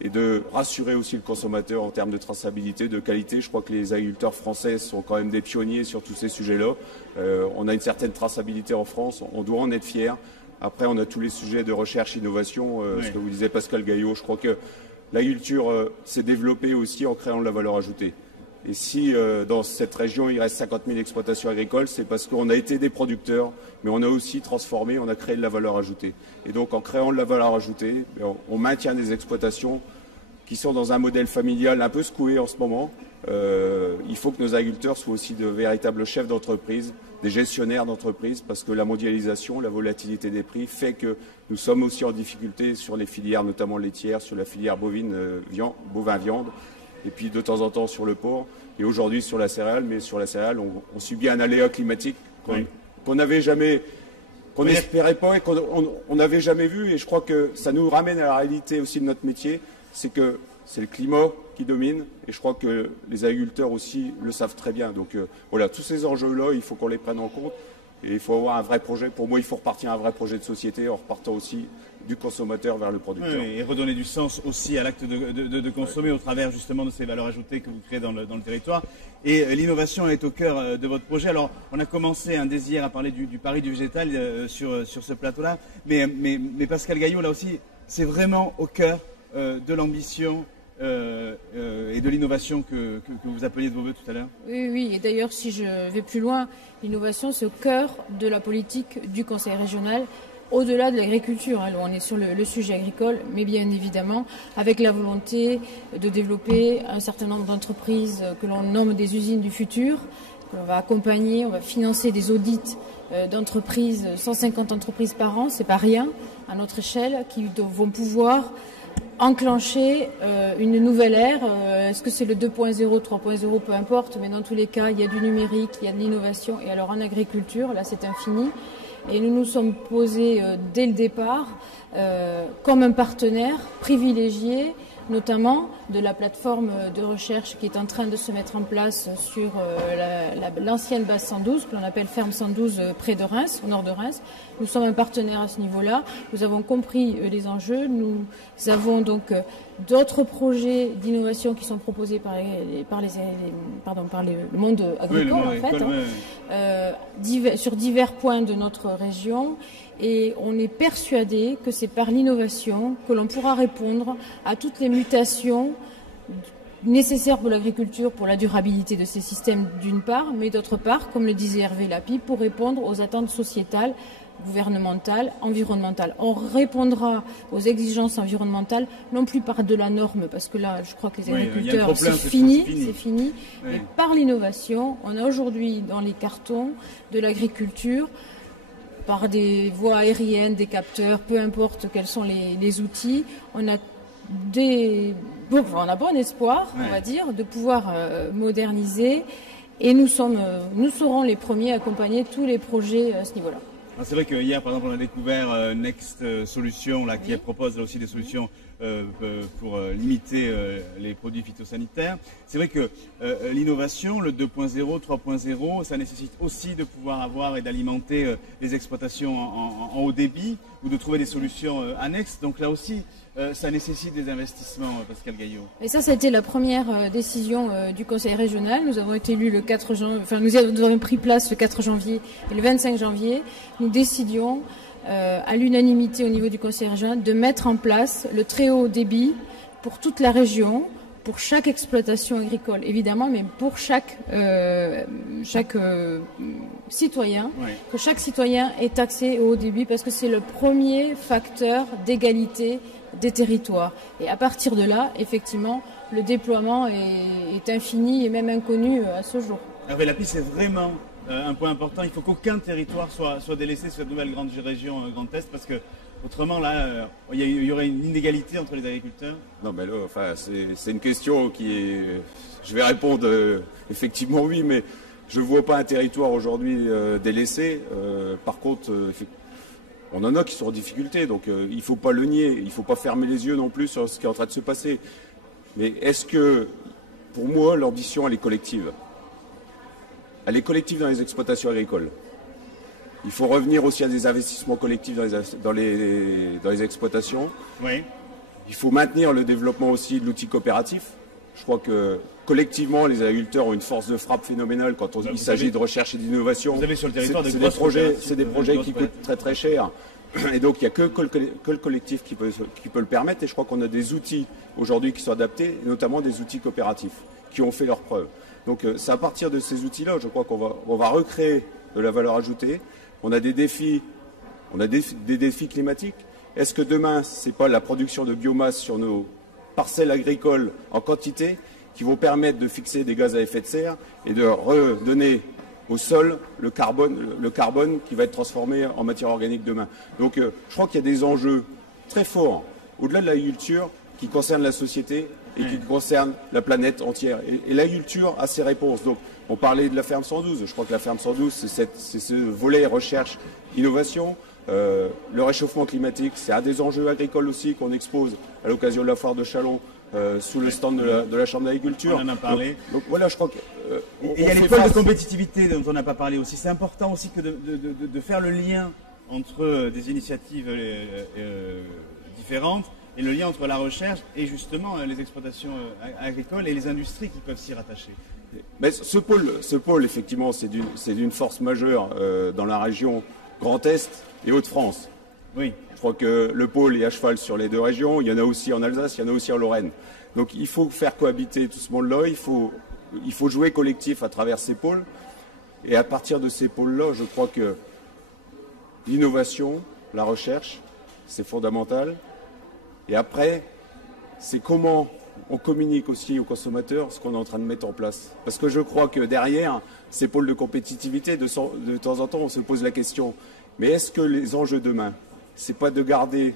et de rassurer aussi le consommateur en termes de traçabilité, de qualité. Je crois que les agriculteurs français sont quand même des pionniers sur tous ces sujets-là. On a une certaine traçabilité en France, on doit en être fiers. Après, on a tous les sujets de recherche, innovation, ce que vous disiez Pascal Gaillot. Je crois que l'agriculture s'est développée aussi en créant de la valeur ajoutée. Et si dans cette région, il reste 50 000 exploitations agricoles, c'est parce qu'on a été des producteurs, mais on a aussi transformé, on a créé de la valeur ajoutée. Et donc, en créant de la valeur ajoutée, on maintient des exploitations qui sont dans un modèle familial un peu secoué en ce moment. Il faut que nos agriculteurs soient aussi de véritables chefs d'entreprise, des gestionnaires d'entreprise, parce que la mondialisation, la volatilité des prix fait que nous sommes aussi en difficulté sur les filières, notamment laitières, sur la filière bovine, bovin-viande, et puis de temps en temps sur le porc, et aujourd'hui sur la céréale. Mais sur la céréale, on subit un aléa climatique qu'on n'avait jamais, qu'on n'espérait pas et qu'on n'avait jamais vu. Et je crois que ça nous ramène à la réalité aussi de notre métier, c'est que c'est le climat qui domine, et je crois que les agriculteurs aussi le savent très bien. Donc voilà, tous ces enjeux-là, il faut qu'on les prenne en compte, et il faut avoir un vrai projet. Pour moi, il faut repartir à un vrai projet de société en repartant aussi du consommateur vers le producteur. Oui, et redonner du sens aussi à l'acte de consommer au travers justement de ces valeurs ajoutées que vous créez dans le territoire. Et l'innovation est au cœur de votre projet. Alors, on a commencé un désir à parler du pari du végétal sur ce plateau-là, mais Pascal Gaillot, là aussi, c'est vraiment au cœur de l'ambition et de l'innovation que vous appeliez de vos voeux tout à l'heure. Oui, et d'ailleurs, si je vais plus loin, l'innovation, c'est au cœur de la politique du Conseil régional, au-delà de l'agriculture. Alors, on est sur le sujet agricole, mais bien évidemment, avec la volonté de développer un certain nombre d'entreprises que l'on nomme des usines du futur, que l'on va accompagner, on va financer des audits d'entreprises, 150 entreprises par an, c'est pas rien, à notre échelle, qui vont pouvoir enclencher une nouvelle ère. Est-ce que c'est le 2.0, 3.0, peu importe, mais dans tous les cas, il y a du numérique, il y a de l'innovation. Et alors en agriculture, là c'est infini. Et nous nous sommes posés dès le départ comme un partenaire privilégié, notamment de la plateforme de recherche qui est en train de se mettre en place sur l'ancienne base 112, que l'on appelle Ferme 112 près de Reims, au nord de Reims. Nous sommes un partenaire à ce niveau-là. Nous avons compris les enjeux. Nous avons donc d'autres projets d'innovation qui sont proposés par le monde agricole, sur divers points de notre région. Et on est persuadé que c'est par l'innovation que l'on pourra répondre à toutes les mutations nécessaires pour l'agriculture, pour la durabilité de ces systèmes d'une part, mais d'autre part, comme le disait Hervé Lapie, pour répondre aux attentes sociétales, gouvernementales, environnementales. On répondra aux exigences environnementales, non plus par de la norme, parce que là, je crois que les agriculteurs, c'est fini, mais par l'innovation. On a aujourd'hui dans les cartons de l'agriculture, par des voies aériennes, des capteurs, peu importe quels sont les outils, on a bon espoir, on va dire, de pouvoir moderniser, et nous serons les premiers à accompagner tous les projets à ce niveau-là. C'est vrai que hier, par exemple, on a découvert Next Solutions, là, qui propose là aussi des solutions pour limiter les produits phytosanitaires. C'est vrai que l'innovation, le 2.0, 3.0, ça nécessite aussi de pouvoir avoir et d'alimenter les exploitations en haut débit ou de trouver des solutions annexes. Donc là aussi, ça nécessite des investissements, Pascal Gaillot. Et ça a été la première décision du Conseil régional. Nous avons été élus le 4 janvier, enfin nous avons pris place le 4 janvier et le 25 janvier. Nous décidions à l'unanimité au niveau du Conseil régional de mettre en place le très haut débit pour toute la région, pour chaque exploitation agricole évidemment, mais pour chaque citoyen, que chaque citoyen ait accès au haut débit parce que c'est le premier facteur d'égalité des territoires. Et à partir de là, effectivement, le déploiement est infini et même inconnu à ce jour. Hervé Lapie, c'est vraiment un point important. Il faut qu'aucun territoire soit délaissé sur cette nouvelle grande région Grand Est parce que autrement, là, il y aurait une inégalité entre les agriculteurs. Non, mais là, enfin, c'est une question qui est... Je vais répondre effectivement oui, mais je ne vois pas un territoire aujourd'hui délaissé. Par contre, on en a qui sont en difficulté, donc il ne faut pas le nier. Il ne faut pas fermer les yeux non plus sur ce qui est en train de se passer. Mais est-ce que, pour moi, l'ambition, elle est collective? Elle est collective dans les exploitations agricoles. Il faut revenir aussi à des investissements collectifs dans les exploitations. Oui. Il faut maintenir le développement aussi de l'outil coopératif. Je crois que collectivement, les agriculteurs ont une force de frappe phénoménale quand il s'agit de recherche et d'innovation. Vous avez sur le territoire c'est des projets qui coûtent très très cher. Et donc, il n'y a que le collectif qui peut le permettre. Et je crois qu'on a des outils aujourd'hui qui sont adaptés, notamment des outils coopératifs qui ont fait leurs preuves. Donc, c'est à partir de ces outils-là, je crois qu'on va recréer de la valeur ajoutée. On a des défis climatiques. Est-ce que demain, ce n'est pas la production de biomasse sur nos parcelles agricoles en quantité qui vont permettre de fixer des gaz à effet de serre et de redonner au sol le carbone qui va être transformé en matière organique demain. Donc je crois qu'il y a des enjeux très forts au-delà de l'agriculture qui concernent la société et qui concernent la planète entière. Et l'agriculture a ses réponses. Donc on parlait de la ferme 112. Je crois que la ferme 112, c'est ce volet recherche, innovation. Le réchauffement climatique, c'est un des enjeux agricoles aussi qu'on expose à l'occasion de la foire de Châlons sous le stand de la Chambre d'agriculture. On en a parlé. Donc voilà, je crois que... il y a l'école de compétitivité dont on n'a pas parlé aussi. C'est important aussi que de faire le lien entre des initiatives différentes et le lien entre la recherche et justement les exploitations agricoles et les industries qui peuvent s'y rattacher. Mais ce pôle effectivement, c'est d'une force majeure dans la région Grand Est et Hauts-de-France. Oui. Je crois que le pôle est à cheval sur les deux régions. Il y en a aussi en Alsace, il y en a aussi en Lorraine. Donc il faut faire cohabiter tout ce monde-là. Il faut jouer collectif à travers ces pôles. Et à partir de ces pôles-là, je crois que l'innovation, la recherche, c'est fondamental. Et après, c'est comment on communique aussi aux consommateurs ce qu'on est en train de mettre en place. Parce que je crois que derrière ces pôles de compétitivité, de temps en temps, on se pose la question, mais est-ce que les enjeux demain, c'est pas de garder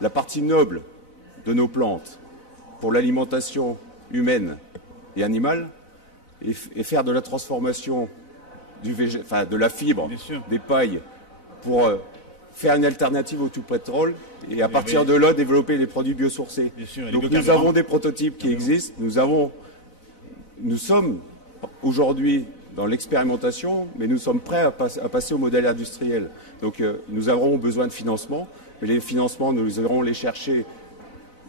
la partie noble de nos plantes pour l'alimentation humaine et animale et faire de la transformation de la fibre, des pailles, pour faire une alternative au tout pétrole et à partir de là développer des produits biosourcés. Donc nous avons des prototypes qui existent, nous sommes aujourd'hui dans l'expérimentation, mais nous sommes prêts à passer au modèle industriel. Donc nous aurons besoin de financement, mais les financements, nous irons les chercher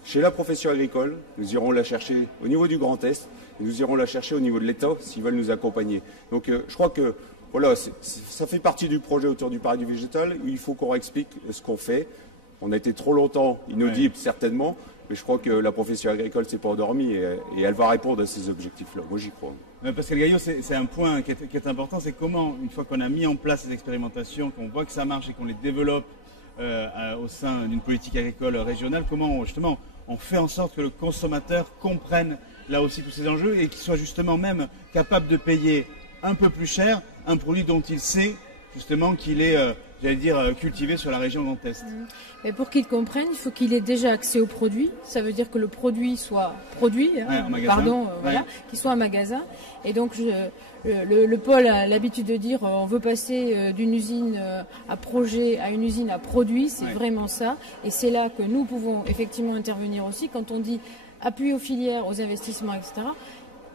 chez la profession agricole, nous irons la chercher au niveau du Grand Est, et nous irons la chercher au niveau de l'État s'ils veulent nous accompagner. Donc je crois que voilà, ça fait partie du projet autour du paradis végétal où il faut qu'on explique ce qu'on fait. On a été trop longtemps inaudible, certainement, mais je crois que la profession agricole s'est pas endormie et elle va répondre à ces objectifs-là. Moi, j'y crois. Pascal Gaillot, c'est un point qui est important, c'est comment, une fois qu'on a mis en place ces expérimentations, qu'on voit que ça marche et qu'on les développe au sein d'une politique agricole régionale, comment justement on fait en sorte que le consommateur comprenne là aussi tous ces enjeux et qu'il soit justement même capable de payer un peu plus cher un produit dont il sait justement qu'il est j'allais dire, cultivés sur la région Grand Est. Mais pour qu'ils comprennent, il faut qu'il ait déjà accès au produit. Ça veut dire que le produit soit produit, voilà, qu'il soit un magasin. Et donc, le pôle a l'habitude de dire on veut passer d'une usine à projet à une usine à produit. C'est vraiment ça. Et c'est là que nous pouvons effectivement intervenir aussi quand on dit appui aux filières, aux investissements, etc.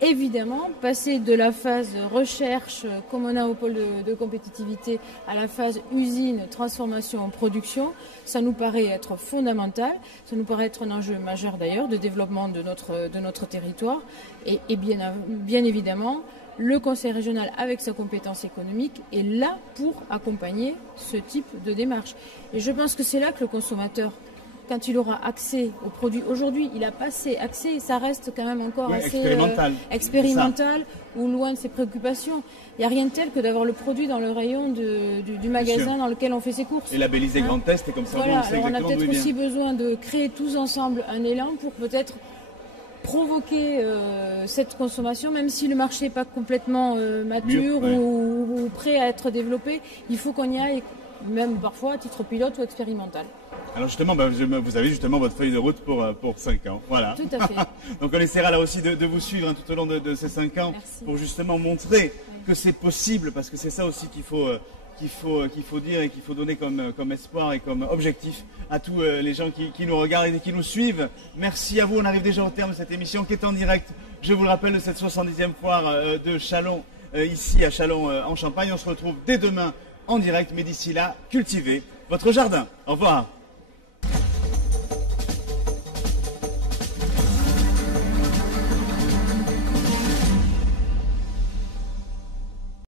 Évidemment, passer de la phase recherche, comme on a au pôle de compétitivité, à la phase usine, transformation, production, ça nous paraît être fondamental. Ça nous paraît être un enjeu majeur d'ailleurs de développement de notre territoire. Et bien évidemment, le Conseil régional, avec sa compétence économique, est là pour accompagner ce type de démarche. Et je pense que c'est là que le consommateur, quand il aura accès aux produits, aujourd'hui, il n'a pas assez accès et ça reste quand même encore assez expérimental ou loin de ses préoccupations. Il n'y a rien de tel que d'avoir le produit dans le rayon du magasin dans lequel on fait ses courses. Et labellisé Grand Est, et comme ça voilà. Alors on a peut-être aussi besoin de créer tous ensemble un élan pour peut-être provoquer cette consommation, même si le marché n'est pas complètement mature ou prêt à être développé, il faut qu'on y aille, même parfois à titre pilote ou expérimental. Alors justement, vous avez justement votre feuille de route pour 5 ans. Voilà. Tout à fait. Donc on essaiera là aussi de vous suivre tout au long de ces 5 ans. Merci. Pour justement montrer que c'est possible, parce que c'est ça aussi qu'il faut dire et qu'il faut donner comme espoir et comme objectif à tous les gens qui nous regardent et qui nous suivent. Merci à vous. On arrive déjà au terme de cette émission qui est en direct, je vous le rappelle, de cette 70e foire de Châlons, ici à Châlons en Champagne. On se retrouve dès demain en direct, mais d'ici là, cultivez votre jardin. Au revoir.